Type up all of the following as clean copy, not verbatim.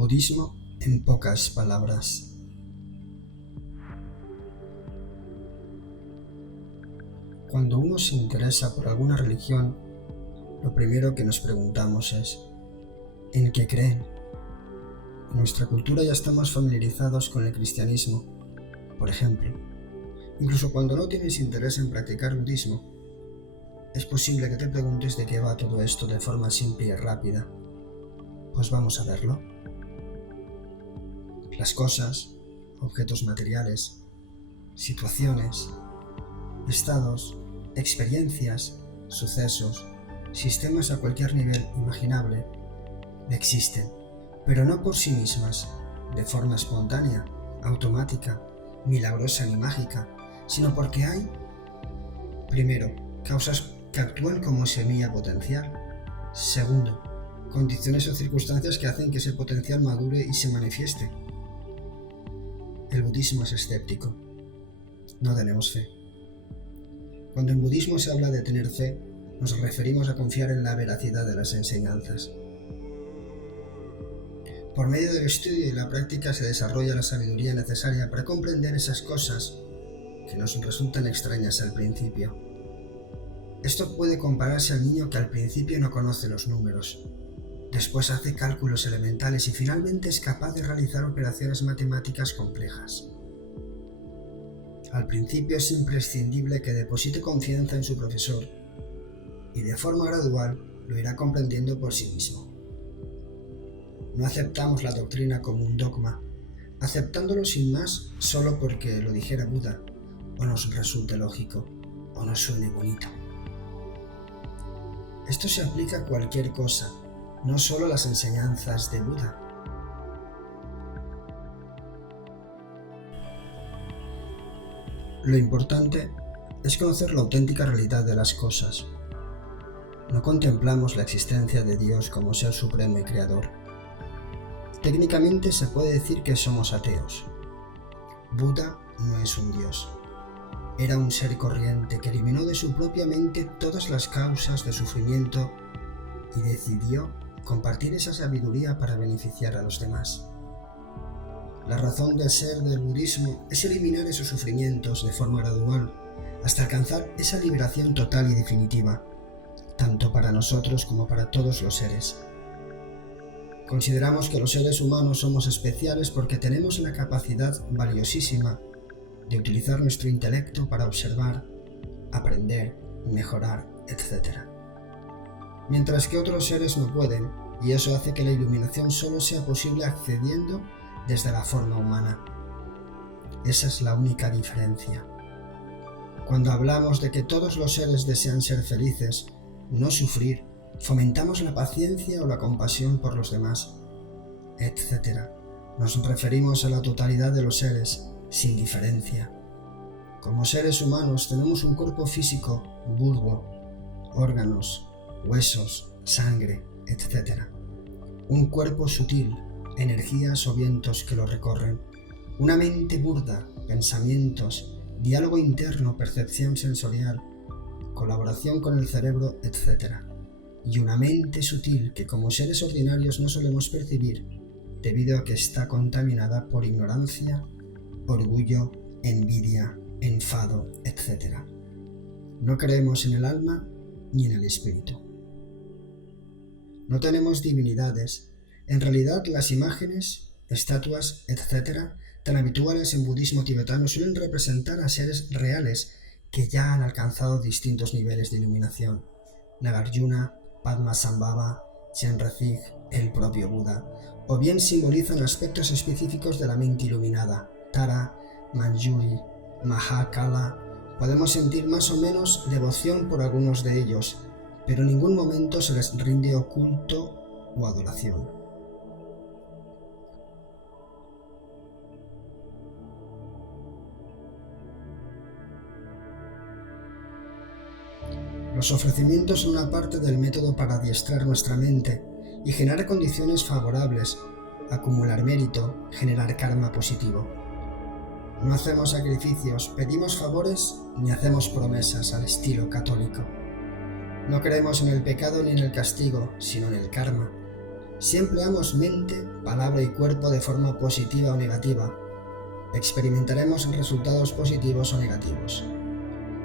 Budismo en pocas palabras. Cuando uno se interesa por alguna religión, lo primero que nos preguntamos es ¿en qué creen? En nuestra cultura ya estamos familiarizados con el cristianismo, por ejemplo. Incluso cuando no tienes interés en practicar budismo, es posible que te preguntes de qué va todo esto de forma simple y rápida. Pues vamos a verlo. Las cosas, objetos materiales, situaciones, estados, experiencias, sucesos, sistemas a cualquier nivel imaginable, existen, pero no por sí mismas, de forma espontánea, automática, milagrosa ni mágica, sino porque hay, primero, causas que actúan como semilla potencial. Segundo, condiciones o circunstancias que hacen que ese potencial madure y se manifieste. El budismo es escéptico. No tenemos fe. Cuando en budismo se habla de tener fe, nos referimos a confiar en la veracidad de las enseñanzas. Por medio del estudio y la práctica se desarrolla la sabiduría necesaria para comprender esas cosas que nos resultan extrañas al principio. Esto puede compararse al niño que al principio no conoce los números, después hace cálculos elementales y finalmente es capaz de realizar operaciones matemáticas complejas. Al principio es imprescindible que deposite confianza en su profesor y de forma gradual lo irá comprendiendo por sí mismo. No aceptamos la doctrina como un dogma, aceptándolo sin más solo porque lo dijera Buda, o nos resulte lógico, o nos suene bonito. Esto se aplica a cualquier cosa, no solo a las enseñanzas de Buda. Lo importante es conocer la auténtica realidad de las cosas. No contemplamos la existencia de Dios como ser supremo y creador. Técnicamente se puede decir que somos ateos. Buda no es un dios. Era un ser corriente que eliminó de su propia mente todas las causas de sufrimiento y decidió compartir esa sabiduría para beneficiar a los demás. La razón de ser del budismo es eliminar esos sufrimientos de forma gradual hasta alcanzar esa liberación total y definitiva, tanto para nosotros como para todos los seres. Consideramos que los seres humanos somos especiales porque tenemos la capacidad valiosísima de utilizar nuestro intelecto para observar, aprender, mejorar, etc. Mientras que otros seres no pueden, y eso hace que la iluminación solo sea posible accediendo desde la forma humana. Esa es la única diferencia. Cuando hablamos de que todos los seres desean ser felices, no sufrir, fomentamos la paciencia o la compasión por los demás, etc. Nos referimos a la totalidad de los seres, sin diferencia. Como seres humanos tenemos un cuerpo físico, bulbo, órganos, huesos, sangre, etc. Un cuerpo sutil, energías o vientos que lo recorren. Una mente burda, pensamientos, diálogo interno, percepción sensorial, colaboración con el cerebro, etc. Y una mente sutil que como seres ordinarios no solemos percibir debido a que está contaminada por ignorancia, orgullo, envidia, enfado, etc. No creemos en el alma ni en el espíritu. No tenemos divinidades. En realidad, las imágenes, estatuas, etc., tan habituales en budismo tibetano suelen representar a seres reales que ya han alcanzado distintos niveles de iluminación. Nagarjuna, Padmasambhava, Chenrezig, el propio Buda, o bien simbolizan aspectos específicos de la mente iluminada, Tara, Manjuli, Mahakala. Podemos sentir más o menos devoción por algunos de ellos, pero en ningún momento se les rinde culto o adoración. Los ofrecimientos son una parte del método para adiestrar nuestra mente y generar condiciones favorables, acumular mérito, generar karma positivo. No hacemos sacrificios, pedimos favores ni hacemos promesas al estilo católico. No creemos en el pecado ni en el castigo, sino en el karma. Si empleamos mente, palabra y cuerpo de forma positiva o negativa, experimentaremos resultados positivos o negativos.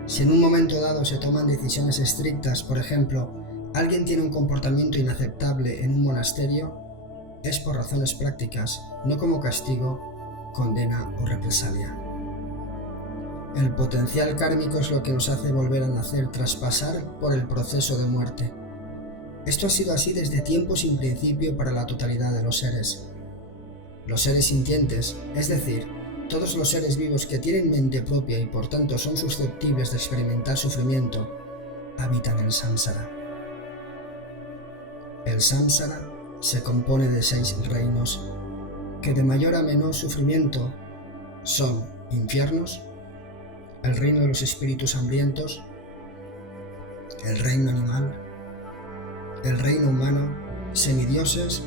Si en un momento dado se toman decisiones estrictas, por ejemplo, alguien tiene un comportamiento inaceptable en un monasterio, es por razones prácticas, no como castigo, condena o represalia. El potencial kármico es lo que nos hace volver a nacer tras pasar por el proceso de muerte. Esto ha sido así desde tiempos sin principio para la totalidad de los seres. Los seres sintientes, es decir, todos los seres vivos que tienen mente propia y por tanto son susceptibles de experimentar sufrimiento, habitan el samsara. El samsara se compone de 6 reinos que de mayor a menor sufrimiento son infiernos, el reino de los espíritus hambrientos, el reino animal, el reino humano, semidioses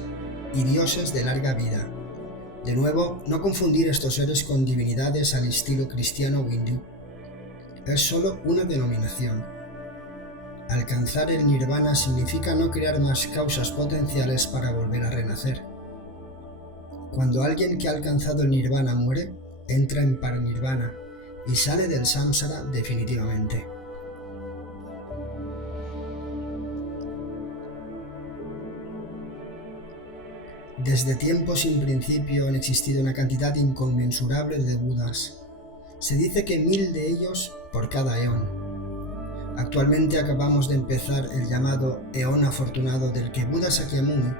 y dioses de larga vida. De nuevo, no confundir estos seres con divinidades al estilo cristiano o hindú. Es solo una denominación. Alcanzar el nirvana significa no crear más causas potenciales para volver a renacer. Cuando alguien que ha alcanzado el nirvana muere, entra en parinirvana y sale del samsara definitivamente. Desde tiempos sin principio han existido una cantidad inconmensurable de Budas. Se dice que 1000 de ellos por cada eón. Actualmente acabamos de empezar el llamado eón afortunado del que Buda Sakyamuni,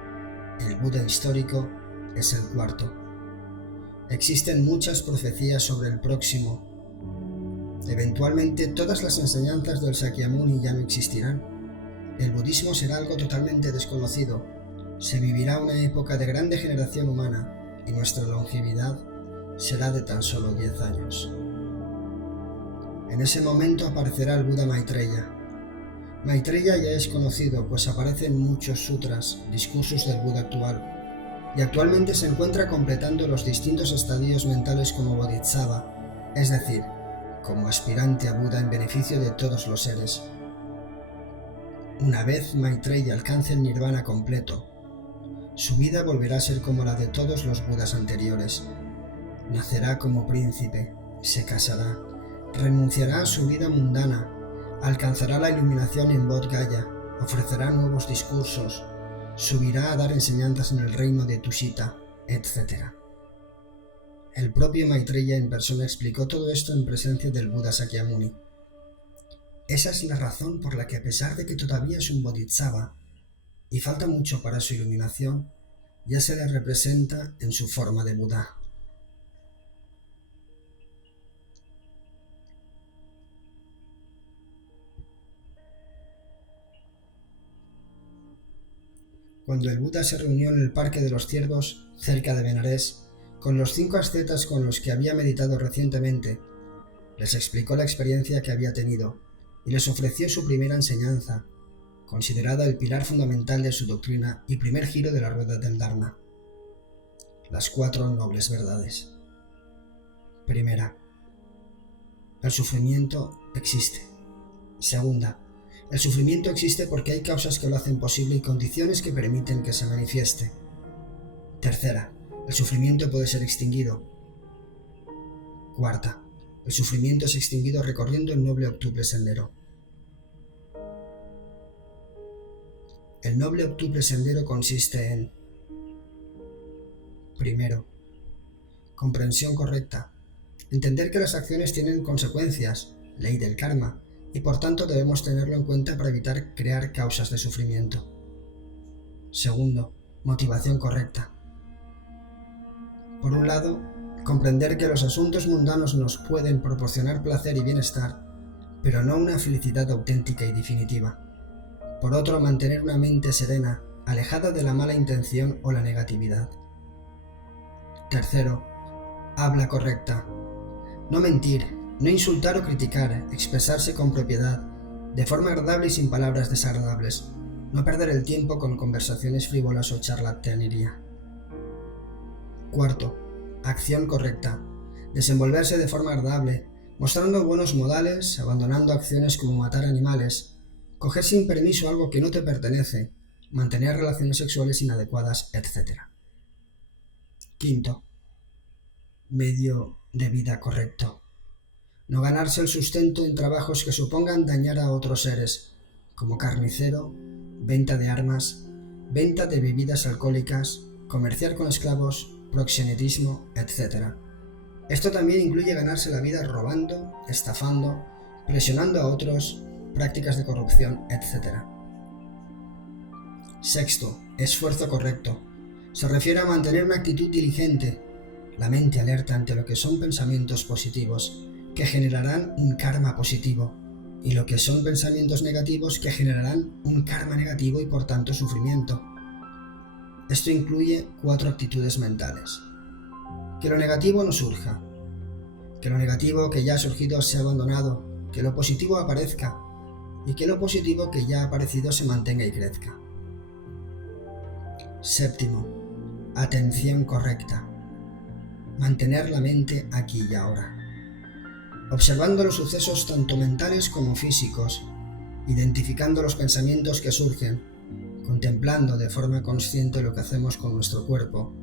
el Buda histórico, es el 4º. Existen muchas profecías sobre el próximo. Eventualmente todas las enseñanzas del Sakyamuni ya no existirán. El budismo será algo totalmente desconocido. Se vivirá una época de gran degeneración humana y nuestra longevidad será de tan solo 10 años. En ese momento aparecerá el Buda Maitreya. Maitreya ya es conocido, pues aparece en muchos sutras, discursos del Buda actual, y actualmente se encuentra completando los distintos estadios mentales como Bodhisattva, es decir, como aspirante a Buda en beneficio de todos los seres. Una vez Maitreya alcance el nirvana completo, su vida volverá a ser como la de todos los Budas anteriores. Nacerá como príncipe, se casará, renunciará a su vida mundana, alcanzará la iluminación en Bodh Gaya, ofrecerá nuevos discursos, subirá a dar enseñanzas en el reino de Tushita, etc. El propio Maitreya en persona explicó todo esto en presencia del Buda Sakyamuni. Esa es la razón por la que, a pesar de que todavía es un Bodhisattva y falta mucho para su iluminación, ya se le representa en su forma de Buda. Cuando el Buda se reunió en el Parque de los Ciervos, cerca de Benarés, con los 5 ascetas con los que había meditado recientemente, les explicó la experiencia que había tenido y les ofreció su primera enseñanza, considerada el pilar fundamental de su doctrina y primer giro de la rueda del Dharma. Las 4 nobles verdades. Primera, el sufrimiento existe. Segunda, el sufrimiento existe porque hay causas que lo hacen posible y condiciones que permiten que se manifieste. Tercera, el sufrimiento puede ser extinguido. Cuarta, el sufrimiento es extinguido recorriendo el noble octuple sendero. El noble octuple sendero consiste en: primero, comprensión correcta. Entender que las acciones tienen consecuencias, ley del karma, y por tanto debemos tenerlo en cuenta para evitar crear causas de sufrimiento. Segundo, motivación correcta. Por un lado, comprender que los asuntos mundanos nos pueden proporcionar placer y bienestar, pero no una felicidad auténtica y definitiva. Por otro, mantener una mente serena, alejada de la mala intención o la negatividad. Tercero, habla correcta. No mentir, no insultar o criticar, expresarse con propiedad, de forma agradable y sin palabras desagradables. No perder el tiempo con conversaciones frívolas o charlatanería. Cuarto, acción correcta. Desenvolverse de forma agradable, mostrando buenos modales, abandonando acciones como matar animales, coger sin permiso algo que no te pertenece, mantener relaciones sexuales inadecuadas, etc. Quinto, medio de vida correcto. No ganarse el sustento en trabajos que supongan dañar a otros seres, como carnicero, venta de armas, venta de bebidas alcohólicas, comerciar con esclavos, proxenetismo, etc. Esto también incluye ganarse la vida robando, estafando, presionando a otros, prácticas de corrupción, etc. Sexto, esfuerzo correcto. Se refiere a mantener una actitud diligente, la mente alerta ante lo que son pensamientos positivos, que generarán un karma positivo, y lo que son pensamientos negativos que generarán un karma negativo y por tanto sufrimiento. Esto incluye 4 actitudes mentales. Que lo negativo no surja, que lo negativo que ya ha surgido sea abandonado, que lo positivo aparezca y que lo positivo que ya ha aparecido se mantenga y crezca. Séptimo, atención correcta. Mantener la mente aquí y ahora, observando los sucesos tanto mentales como físicos, identificando los pensamientos que surgen, contemplando de forma consciente lo que hacemos con nuestro cuerpo,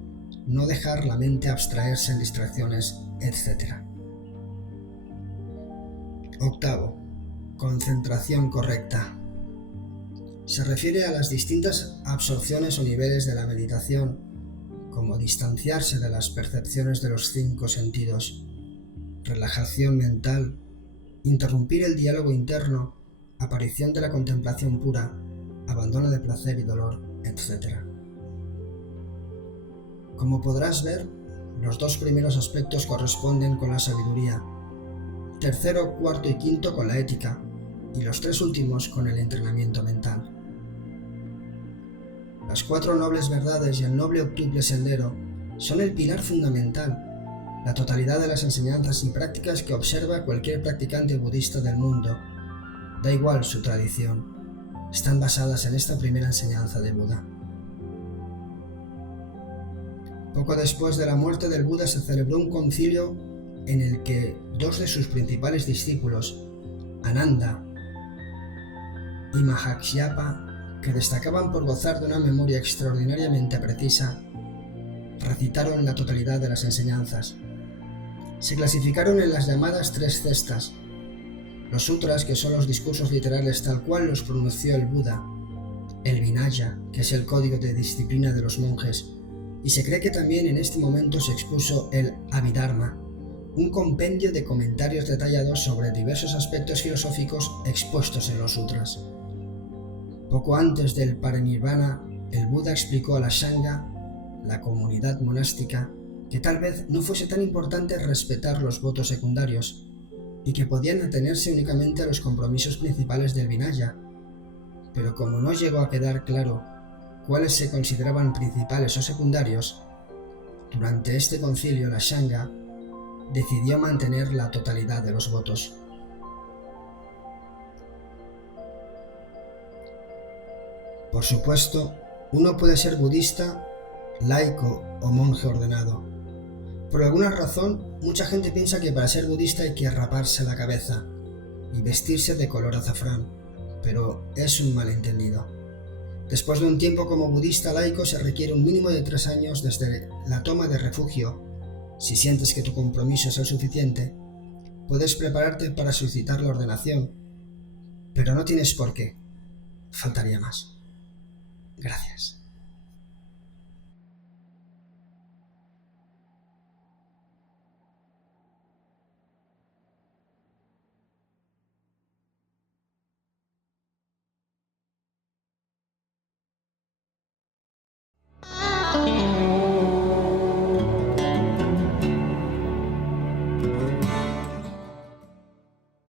no dejar la mente abstraerse en distracciones, etc. Octavo, concentración correcta. Se refiere a las distintas absorciones o niveles de la meditación, como distanciarse de las percepciones de los 5 sentidos, relajación mental, interrumpir el diálogo interno, aparición de la contemplación pura, abandono de placer y dolor, etc. Como podrás ver, los 2 primeros aspectos corresponden con la sabiduría, tercero, cuarto y quinto con la ética, y los 3 últimos con el entrenamiento mental. Las 4 nobles verdades y el noble octuple sendero son el pilar fundamental, la totalidad de las enseñanzas y prácticas que observa cualquier practicante budista del mundo, da igual su tradición, están basadas en esta primera enseñanza de Buda. Poco después de la muerte del Buda se celebró un concilio en el que 2 de sus principales discípulos, Ananda y Mahaksyapa, que destacaban por gozar de una memoria extraordinariamente precisa, recitaron la totalidad de las enseñanzas. Se clasificaron en las llamadas 3 cestas: los sutras, que son los discursos literales tal cual los pronunció el Buda; el Vinaya, que es el código de disciplina de los monjes, y se cree que también en este momento se expuso el Abhidharma, un compendio de comentarios detallados sobre diversos aspectos filosóficos expuestos en los sutras. Poco antes del Parinirvana, el Buda explicó a la Sangha, la comunidad monástica, que tal vez no fuese tan importante respetar los votos secundarios y que podían atenerse únicamente a los compromisos principales del Vinaya, pero como no llegó a quedar claro cuáles se consideraban principales o secundarios, durante este concilio la Sangha decidió mantener la totalidad de los votos. Por supuesto, uno puede ser budista, laico o monje ordenado. Por alguna razón, mucha gente piensa que para ser budista hay que raparse la cabeza y vestirse de color azafrán, pero es un malentendido. Después de un tiempo como budista laico se requiere un mínimo de 3 años desde la toma de refugio. Si sientes que tu compromiso es el suficiente, puedes prepararte para solicitar la ordenación, pero no tienes por qué. Faltaría más. Gracias.